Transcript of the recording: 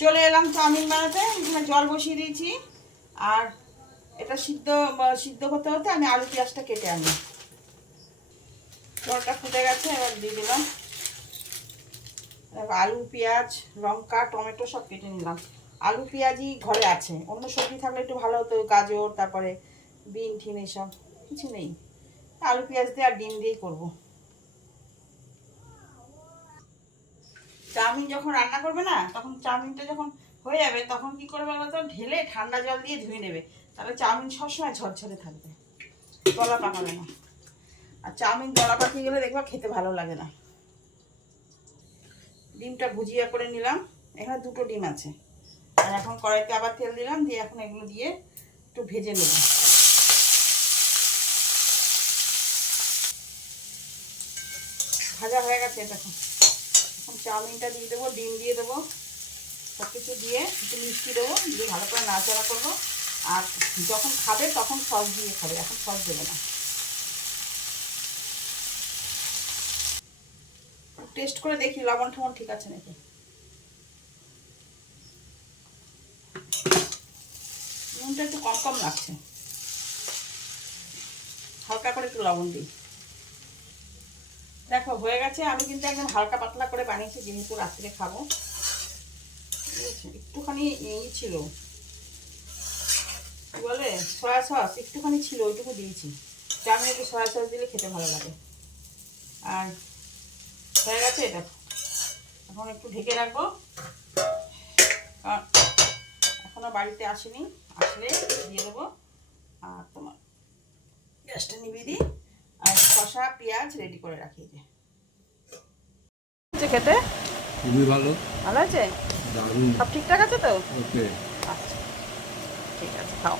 চলে এলাম চাউমিন বানাতে। এখানে জল বসিয়ে দিয়েছি, আর এটা সিদ্ধ সিদ্ধ হতে হতে আমি আলু পেঁয়াজটা কেটে আনি। জলটা ফুটে গেছে, এবার দিয়ে দিলাম আলু পেঁয়াজ লঙ্কা টমেটো সব কেটে নিলাম। আলু পেঁয়াজই ঘরে আছে, অন্য সবজি থাকলে একটু ভালো হতো, গাজর তারপরে বিন ঠিন এসব কিছু নেই। আলু পেঁয়াজ দিয়ে আর ডিম দিয়েই করবো। চাউমিন যখন রান্না করবে না, তখন চাউমিনটা যখন হয়ে যাবে তখন কি করবে বলতো, ঢেলে ঠান্ডা জল দিয়ে ধুয়ে নেবে, তাহলে চাউমিন সবসময় ঝরঝরে থাকবে, দলা পাকাবে না। আর চাউমিন দলা পাকিয়ে গেলে দেখবা খেতে ভালো লাগে না। ডিমটা ভুজিয়া করে নিলাম, এখানে 2টো ডিম আছে। আর এখন কড়াইতে আবার তেল দিলাম, দিয়ে এখন এগুলো দিয়ে একটু ভেজে নেব। ভাজা হয়ে গেছে এটা। এখন চাউমিনটা দিয়ে দেবো, ডিম দিয়ে দেবো, সব কিছু দিয়ে একটু মিষ্টি দেবো, দিয়ে ভালো করে নাড়াচাড়া করবো। আর যখন খাবে তখন সস দিয়ে খাবে, এখন সস দেবে না। টেস্ট করে দেখি লবণ টবণ ঠিক আছে নাকি। নুনটা একটু কম কম লাগছে, হালকা করে একটু লবণ দিই। দেখো হয়ে গেছে। আমি কিন্তু একদম হালকা পাতলা করে বানিয়েছি, যেহেতু রাত্রে খাবো। একটুখানি ছিল কি বলে সয়া সস, একটুখানি ছিল, ওইটুকু দিয়েছি। চাউমিনে একটু সয়া সস দিলে খেতে ভালো লাগে। আর হয়ে গেছে এটা, এখন একটু ঢেকে রাখবো, কারণ এখনো বাড়িতে আসেনি, আসলে দিয়ে দেবো। আর তোমার গ্যাসটা নিভিয়ে দিই, আর শসা পেঁয়াজ রেডি করে রাখি। যে খেতে খুবই ভালো, ভালো আছে, দারুণ, সব ঠিকঠাক আছে তো? ওকে। আচ্ছা ঠিক আছে, খাও।